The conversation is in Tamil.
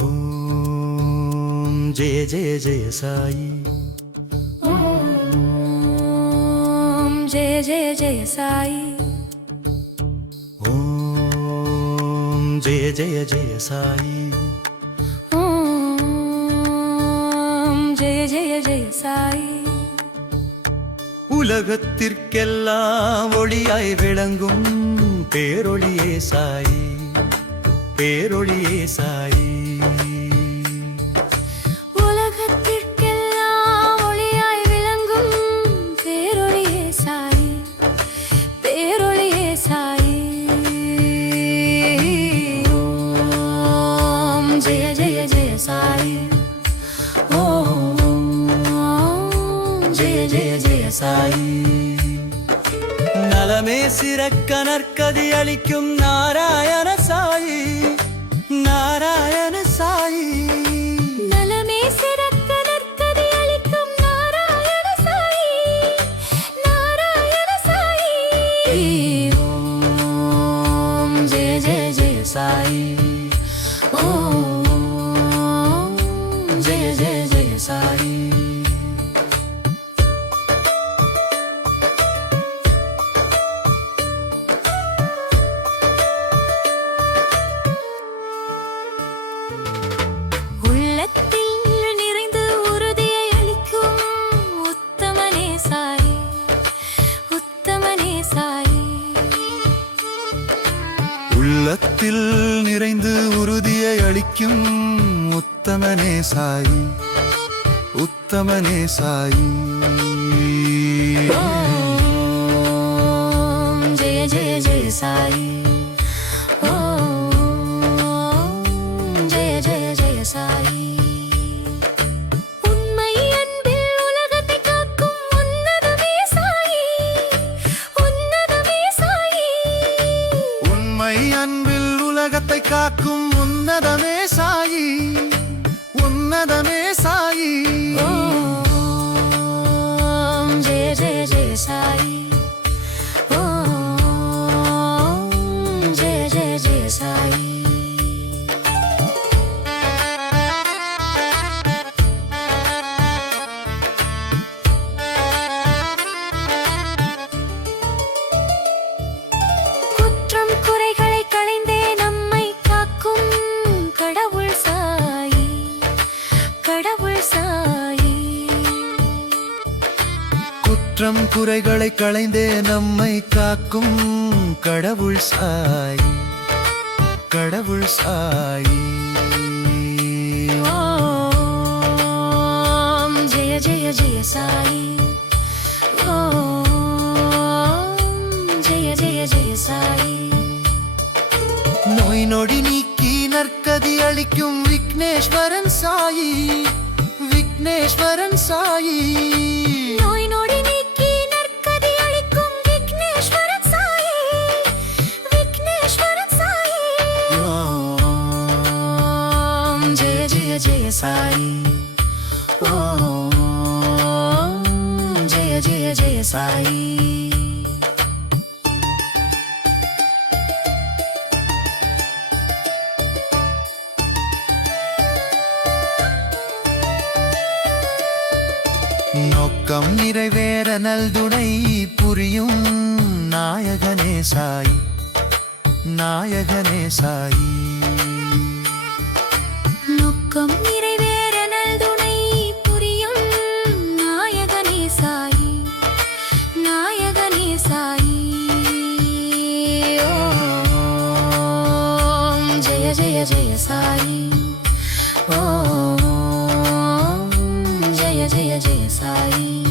ஓம் ஜெய ஜெய ஜெய சாயி. ஓம் ஜெய ஜெய ஜெய சாயி. ஓம் ஜெய ஜெய ஜெய சாயி. ஓம் ஜெய ஜெய ஜெய சாயி. உலகத்திற்கெல்லாம் ஒளியாய் விளங்கும் பேரொளியே சாயி. பேரொளியே சாயி. ஓம் ஜெய ஜெய ஜெய நலமே சிறக்க நற்கதி அளிக்கும் நாராயண சாயி நாராயண சாயி உள்ளத்தில் நிறைந்து உறுதியை அளிக்கும் உத்தமனே சாயி உத்தமனே சாயி. காக்கும் உன்னதமே சாயி உன்னதமே சாயி. ஓம் ஜெய ஜெய ஜெய சாயி. குற்றம் குறைகளை களைந்தே நம்மை காக்கும் கடவுள் சாய். கடவுள் சாய். ஜெய ஜெய ஜெய சாயி. ஜெய ஜெய ஜெய சாயி. நோய் நொடி நீக்கி நற்கதி அளிக்கும் விக்னேஸ்வரன் சாயி. விக்னேஸ்வரன் சாயி. ஜெய நோக்கம் நிறைவேற நல்துணை புரியும் நாயகனே சாய். நாயகனே சாயி. ஜெய ஜெய ஜெய சாயி ஓம் ஜெய ஜெய ஜெய சாயி